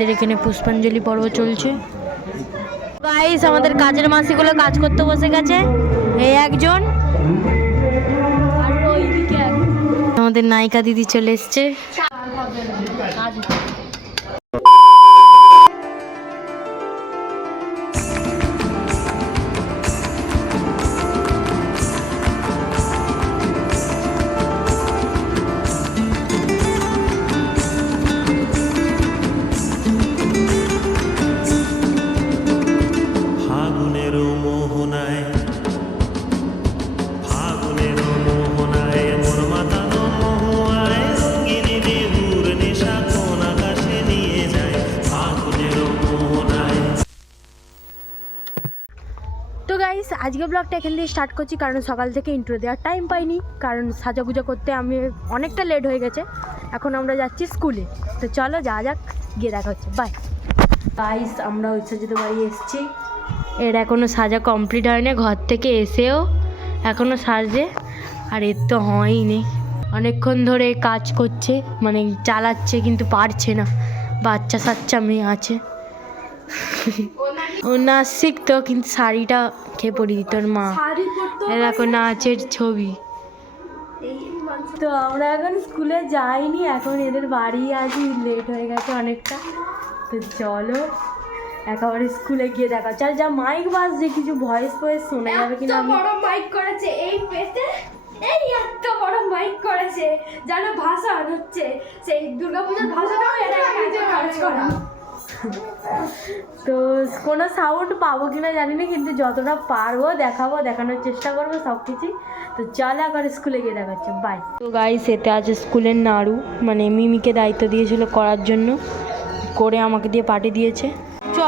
আমাদের এখানে পুষ্পাঞ্জলি পর্ব চলছে। গাইস আমাদের কাজের মাসিগুলো কাজ করতে বসে গেছে। এই একজন। আমাদের নায়িকা দিদি চলে এসছে। আজকে ব্লগটা এখান থেকে স্টার্ট করছি কারণ সকাল থেকে ইন্ট্রো দেওয়ার টাইম পাইনি কারণ সাজাগুজা করতে আমি অনেকটা লেট হয়ে গেছে। এখন আমরা যাচ্ছি স্কুলে তো চলো যা যাক গিয়ে দেখা হচ্ছে। বাই গাইস আমরা ঐশ্বর্যিত বাড়ি এসেছি। এর এখনও সাজা কমপ্লিট হয়নি ঘর থেকে এসেও এখনও সাজে আর এর তো হয়নি। অনেকক্ষণ ধরে কাজ করছে মানে চালাচ্ছে কিন্তু পারছে না। বাচ্চা সাচ্চা মেয়ে আছে। নাচ শিখতো কিন্তু শাড়িটা খেয়ে পড়ি দিত ওর মা। এর এখন নাচের ছবি। তো আমরা এখন স্কুলে যাইনি এখন এদের বাড়ি আছি লেট হয়ে গেছে অনেকটা। তো চলো একেবারে স্কুলে গিয়ে দেখা চল যা মাইক বাজছে কিছু ভয়েস ফয়েস শোনা যাবে কিনা আমি বড় মাইক করেছে এই পেটে এই এত বড় মাইক করেছে যেন ভাষণ হচ্ছে। সেই দুর্গাপূজার ভাষণও এটা খরচ করা। তো কোনো সাউন্ড পাবো কি না জানি না কিন্তু যতটা পারব দেখাবো দেখানোর চেষ্টা করব সব কিছুই তো চল একবার স্কুলে গিয়ে দেখাচ্ছে বাই তো গাই সেতে আছে স্কুলের নাড়ু মানে মিমিকে দায়িত্ব দিয়েছিল করার জন্য করে আমাকে দিয়ে পাঠিয়ে দিয়েছে। চ।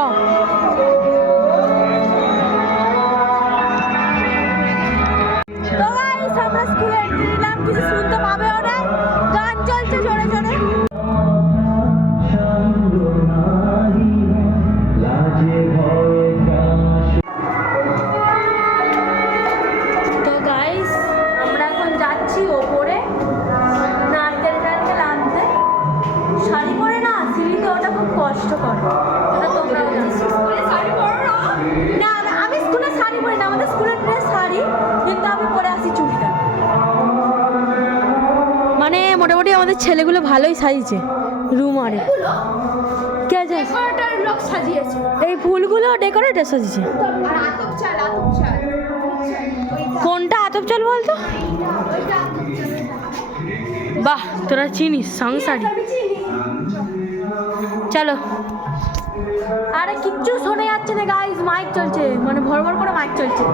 কষ্টকর তোমরাও না? না আমি- স্কুলে শাড়ি পরি না আমাদের স্কুলের ড্রেস শাড়ি কিন্তু আমি পরে আসি চুড়িদার। মানে মোটামুটি আমাদের ছেলেগুলো ভালোই সাজিয়েছে রুমারে কে আছে? লোক সাজিয়েছে। এই ফুলগুলো ডেকোরেটর সাজিয়েছে। আর কোনটা আতপ চাল বলতো? বাহ, তোরা চিনিস সংসারী চলো। আরে, কিচ্ছু শোনা যাচ্ছে না গাইস মাইক চলছে। মানে ভর ভর করে মাইক চলছে।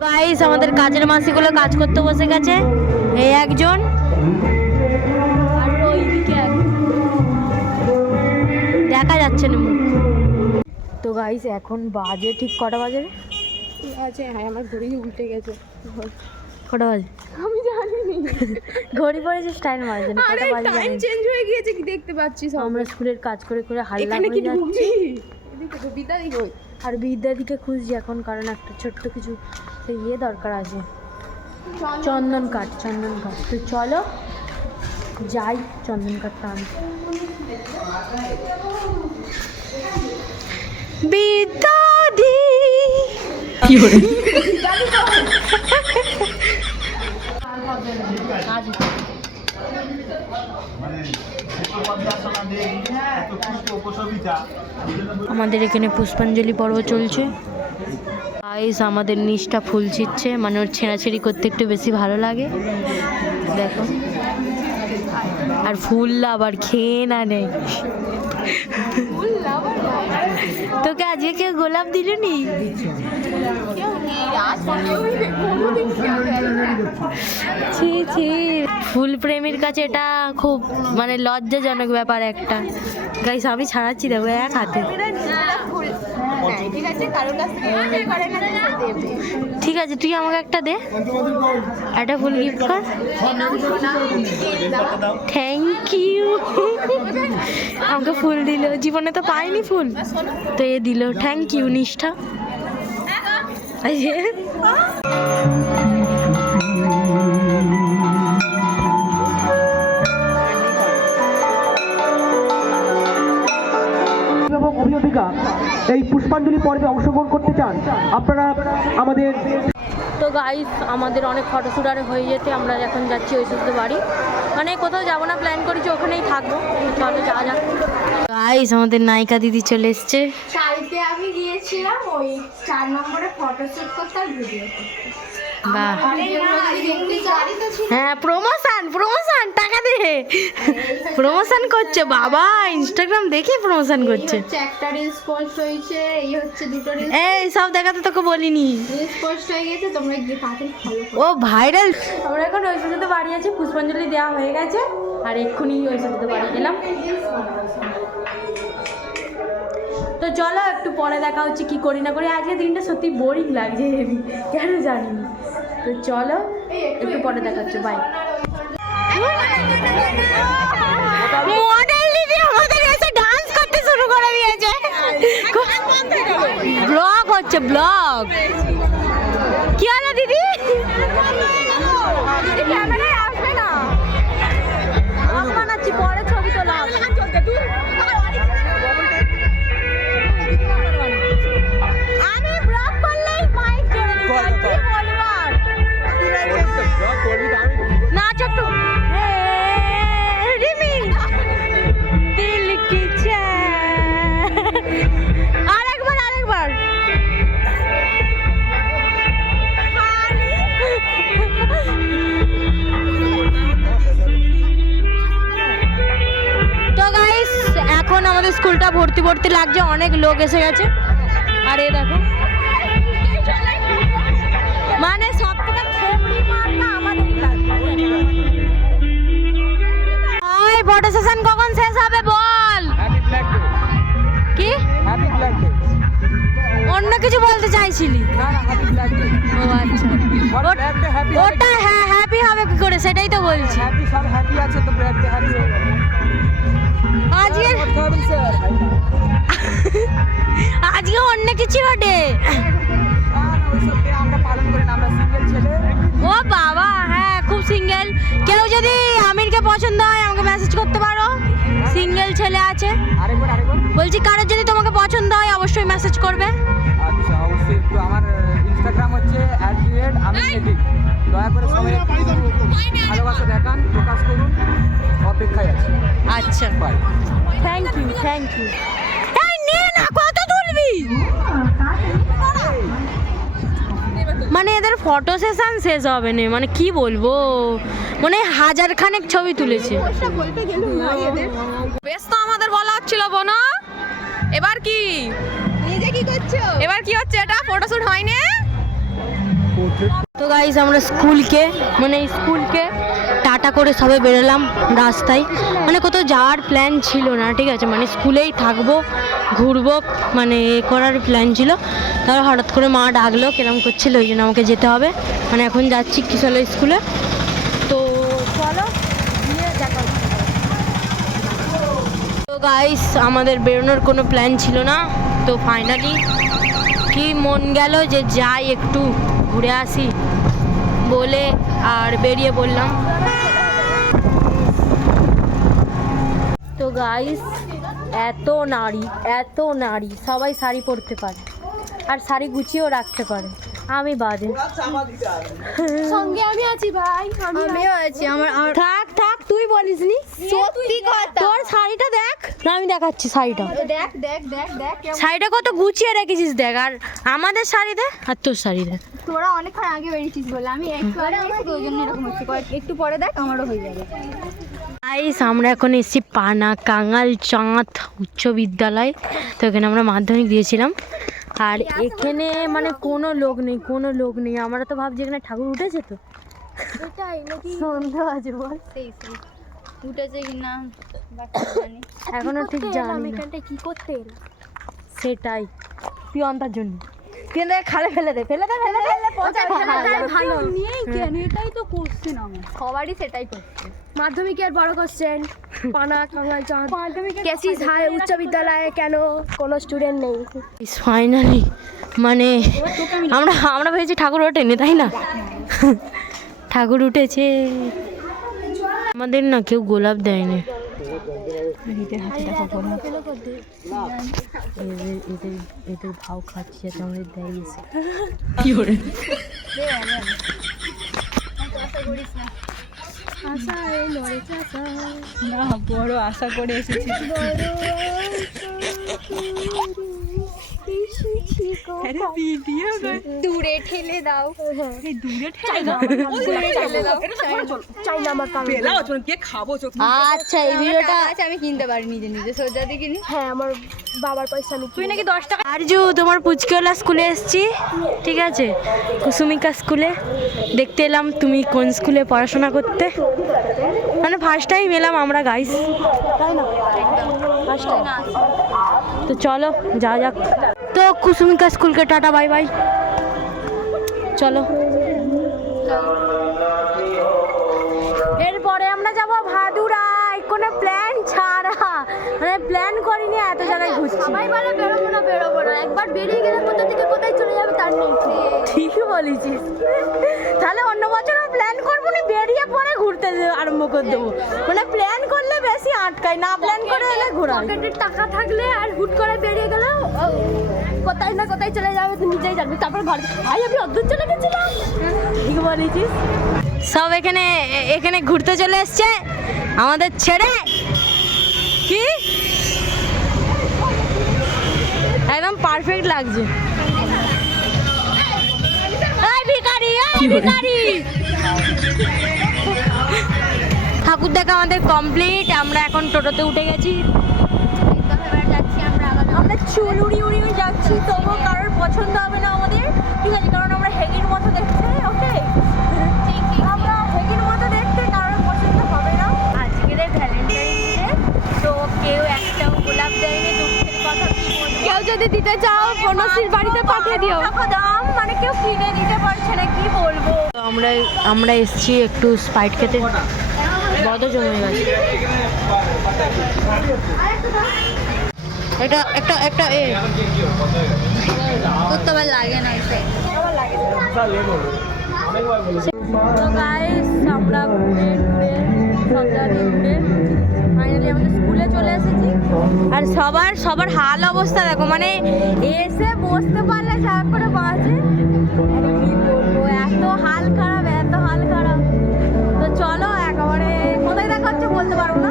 গাইস আমাদের কাজের মাসিগুলো কাজ করতে বসে গেছে। এই একজন। দেখা যাচ্ছে না মুখ। তো গাইস এখন বাজে ঠিক কটা বাজে? আছে হ্যাঁ আমার ঘড়ি উল্টে গেছে। কটা বাজে? আমি জানি ঘড়ি পড়েছে স্টাইল মারছে না কটা বাজে টাইম চেঞ্জ হয়ে গিয়েছে কি দেখতে পাচ্ছিস তো আমরা স্কুলের কাজ করে করে হাল্লা এখানে কি হয়ে যাচ্ছে। ঢুকবি এদিকে তো বিদায় কই আর বিদ্যাদিকে খুঁজছি এখন কারণ একটা ছোট্ট কিছু ইয়ে দরকার আছে। চন্দন কাঠ চন্দন কাঠ। তো চলো যাই চন্দন কাঠটা আনতে বিদ্যাদি কি করে আমাদের এখানে পুষ্পাঞ্জলি পর্ব চলছে। গাইস আমাদের নিচটা ফুল ছিচ্ছে মানে ওর ছেঁড়াছেড়ি করতে একটু বেশি ভালো লাগে। দেখো। আর ফুল আবার খেয়ে না নেই তোকে আজকে কেউ গোলাপ দিল নি ছি ছি। ফুল প্রেমীর কাছে এটা খুব মানে লজ্জাজনক ব্যাপার একটা। গাইস আমি ছাড়াচ্ছি, দেখো, এক হাতে। দেবে ঠিক আছে, তুই আমাকে একটা দে। একটা ফুল গিফট কর। থ্যাংক ইউ আমাকে ফুল দিল। জীবনে তো পাইনি ফুল। তো এ দিল। থ্যাংক ইউ নিষ্ঠা। এবং এই পুষ্পাঞ্জলি পর্বে অংশগ্রহণ করতে চান আপনারা আমাদের তো গাইস আমাদের অনেক ফটোশ্যুট আর হয়ে যেতে আমরা এখন যাচ্ছি ঐশ্বর্য বাড়ি। মানে কোথাও যাব না প্ল্যান করেছি ওখানেই থাকব। চলো যাওয়া যাক। গাইস আমাদের নায়িকা দিদি চলে এসছে। কালকে আমি গিয়েছিলাম ওই চার নম্বরে ফটোশুট করতে আর ভিডিও বাহ হ্যাঁ প্রমোশন প্রমোশন টাকা দে। প্রমোশন করছে বাবা ইনস্টাগ্রাম দেখে প্রমোশন করছে। একটা রিলস পোস্ট হয়েছে এই হচ্ছে দুটো রিলস এই সব দেখাতে তোকে বলিনি। রিলস পোস্ট হয়ে গেছে তোমরা গিয়ে তাড়াতাড়ি ফলো ও ভাইরাল আমরা এখন ঐশ্বর্যতে বাড়ি আছি পুষ্পাঞ্জলি দেওয়া হয়ে গেছে আর এক্ষুনি ঐশ্বর্যতে বাড়ি গেলাম। তো চলো একটু পরে দেখা হচ্ছে কি করি না করি। আজকে দিনটা সত্যি বোরিং লাগছে কেন জানি তো চলো, একটু পরে দেখা হচ্ছে বাই মডেল দিদি আমাদের ডান্স করতে শুরু ব্লগ হচ্ছে ব্লগ কি হলো দিদি? স্কুলটা ভর্তি ভর্তি লাগছে, অনেক লোক এসে গেছে। আর এ দেখো। মানে সব কখন শেষ হবে বল? কি? অন্য কিছু বলতে চাইছিলি? আচ্ছা। ওটা হ্যাঁ হ্যাপি হবে কি করে? সেটাই তো বলছি। আজকে আজকে অন্য কিছু ওঠে ও বাবা হ্যাঁ খুব সিঙ্গেল কেউ যদি আমিরকে পছন্দ হয় আমাকে মেসেজ করতে পারো। সিঙ্গেল ছেলে আছে। বলছি কারোর যদি তোমাকে পছন্দ হয় অবশ্যই মেসেজ করবে। আচ্ছা অবশ্যই আমার ইনস্টাগ্রাম হচ্ছে দয়া করে সবাই ভালোবাসা দেখান প্রকাশ করুন। আচ্ছা। Bye thank you thank you এই নে না কত তুলবি? মানে এদের ফটো সেশন শেষ হবে না মানে কি বলব? মানে হাজার খানেক ছবি তুলেছে। বেশ তো আমাদের বলা হচ্ছিল বোনো। এবার কি? নিজে কি করছ? এবার কি হচ্ছে এটা? ফটোশুট হয়নি? তো গাইজ আমরা স্কুলকে মানে স্কুলকে টাটা করে সবে বেরোলাম রাস্তায়। মানে কোথাও যাওয়ার প্ল্যান ছিল না, ঠিক আছে? মানে স্কুলেই থাকব, ঘুরবো মানে এ করার প্ল্যান ছিল। তারপর হঠাৎ করে মা ডাকলো, কেরম করছিল, ওই জন্য আমাকে যেতে হবে। মানে এখন যাচ্ছি কিশাল স্কুলে। তো চলো তো গাইস আমাদের বেরোনোর কোনো প্ল্যান ছিল না। তো ফাইনালি কি মন গেল যে যাই একটু ঘুরে আসি বলে আর বেরিয়ে পড়লাম তো গাইস এত নারী এত নারী। সবাই শাড়ি পরতে পারে। আর শাড়ি গুছিয়েও রাখতে পারে। আমি বাদে সঙ্গে আমি আছি ভাই আমিও আছি। আমার আমার থাক থাক তুই বলিস নি সত্যি কথা। তোর শাড়িটা দেখ। না আমি দেখাচ্ছি শাড়িটা। দেখ দেখ দেখ দেখ শাড়িটা কত গুছিয়ে রেখেছিস দেখ। আর আমাদের শাড়ি দে আর তোর শাড়ি দে। তোরা অনেকক্ষণ আগে বেরিয়েছিস বলে আমি একটু আগে এসেছি তো এরকম হচ্ছে। একটু পরে দেখ আমারও হয়ে যাবে। গাইস আমরা এখন এসেছি পানা কাঙাল চাঁদ উচ্চ বিদ্যালয়। তো এখানে আমরা মাধ্যমিক দিয়েছিলাম। আর এখানে মানে কোনো লোক নেই কোনো লোক নেই। আমরা তো ভাবছি এখানে ঠাকুর উঠেছে তো। সন্ধ্যা আছে বল। উঠেছে এখনও ঠিক জানি না। কি করতে সেটাই তুই অন্তার জন্য। থেকে খালে ফেলে দে ফেলে দে ফেলে দে। ভালো নিয়েই কেন এটাই তো কোশ্চেন আমার। সবারই সেটাই করছে। মাধ্যমিকের বড় কোশ্চেন পানা কাঙ্গাল চাঁদ। কেসিস হাই উচ্চ বিদ্যালয়ে কেন কোনো স্টুডেন্ট নেই? ফাইনালি মানে আমরা আমরা ভেবেছি ঠাকুর ওঠেনি তাই না? ঠাকুর উঠেছে। আমাদের না কেউ গোলাপ দেয়নি। এদের হাতে দেখো গোলাপ এদের এদের এদের ভাও খাচ্ছি তো আমাদের দেয় এসে কি করে না বড় আশা করে এসেছি দূরে ঠেলে দাও। দূরে ঠেলে দাও। দূরে ঠেলে দাও। চাই না আমার কাঙ্গাল আচ্ছা এই ভিডিওটা আচ্ছা আমি কিনতে পারি নিজে নিজে। সোজা দিয়ে কিনি হ্যাঁ আমার বাবার পয়সা আমি তুই নাকি দশ টাকা আরজু তোমার পুচকিওয়ালা স্কুলে এসেছি ঠিক আছে? কুসুমিকা স্কুলে। দেখতে এলাম তুমি কোন স্কুলে পড়াশোনা করতে। মানে ফার্স্ট টাইম এলাম আমরা গাইস তাই না? ফার্স্ট টাইম তো চলো যা যাক। কুসুমিকা স্কুলকে টাটা বাই বাই চলো এরপরে আমরা যাব ভাদুরাই কোনো প্ল্যান ছাড়া। মানে প্ল্যান করিনি এত জায়গায় ঘুরছি। সবাই বলে বেরোবো না বেরোবো না। একবার বেরিয়ে গেলে কোথা থেকে কোথায় চলে যাবে তার নেই। ঠিকই বলেছিস। তাহলে অন্য বছরও প্ল্যান করব না বেরিয়ে পরে ঘুরতে আরম্ভ করে দেবো। মানে প্ল্যান করলে বেশি আটকায় না প্ল্যান করে এলে ঘোরা পকেটে টাকা থাকলে আর হুট করে বেরিয়ে গেল কোথায় না কোথায় চলে যাবে তুই নিজেই জানবি। তারপর ঘর ভাই আমি অদ্ভুত চলে গেছিলাম। ঠিক বলেছিস? সব এখানে এখানে ঘুরতে চলে এসছে আমাদের ছেড়ে। কি? একদম পারফেক্ট লাগছে। ঠাকুর দেখা আমাদের কমপ্লিট আমরা এখন টোটোতে উঠে গেছি। আমরা চুল উড়ি উড়ি যাচ্ছি তবুও কারোর পছন্দ হবে না আমাদের। ঠিক আছে কারণ আমরা হেগির মতো দেখতে ওকে আমরা হেগির মতো দেখতে কারোর পছন্দ হবে না। আজকের ভ্যালেন্টাইন ডে তো কেউ একটাও গোলাপ দেয়নি দুঃখের কথা কি বলব? কেউ যদি দিতে চাও বনশ্রীর বাড়িতে পাঠিয়ে দিও। দাম? মানে কেউ কিনে দিতে পারছে না কি বলব? আমরা আমরা এসেছি একটু স্পাইট খেতে। বড় জমে গেছে। এটা একটা একটা এ। তো লাগে না গাইস স্কুলে চলে এসেছি। আর সবার সবার হাল অবস্থা দেখো মানে এসে বসতে পারলে যা করে বাজে এত হাল খারাপ, এত হাল খারাপ। তো চলো, একেবারে কোথায় দেখা হচ্ছে বলতে পারব না।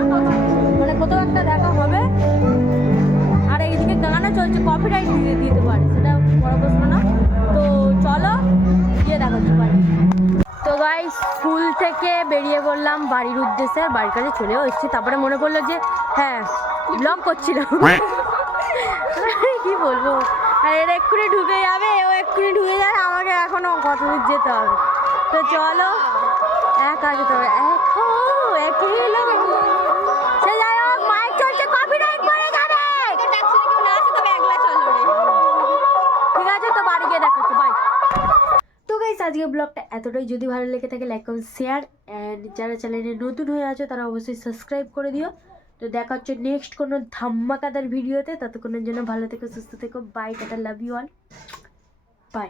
মানে কোথাও একটা দেখা হবে। গানও চলছে কপিরাইট দিয়ে দিতে পারে, সেটা বড় প্রশ্ন না। তো চলো, গিয়ে দেখা হচ্ছে পারে। তো ভাই স্কুল থেকে বেরিয়ে পড়লাম বাড়ির উদ্দেশ্যে আর বাড়ির কাছে চলেও এসেছি। তারপরে মনে পড়ল যে হ্যাঁ ব্লগ করছিলাম। কি বলব? আর এর এক্ষুনি ঢুকে যাবে, ও এক্ষুনি ঢুকে যায়, আমাকে এখনও কত দূর যেতে হবে। তো চলো, একা যেতে হবে এখো আজকে ব্লগটা এতটাই। যদি ভালো লেগে থাকে লাইক কমেন্ট শেয়ার অ্যান্ড যারা চ্যানেলে নতুন হয়ে আছো, তারা অবশ্যই সাবস্ক্রাইব করে দিও। তো দেখা হচ্ছে নেক্সট কোনো ধাম্মাকাদার ভিডিওতে ততক্ষণের জন্য ভালো থেকো, সুস্থ থেকো। Bye tata love you all bye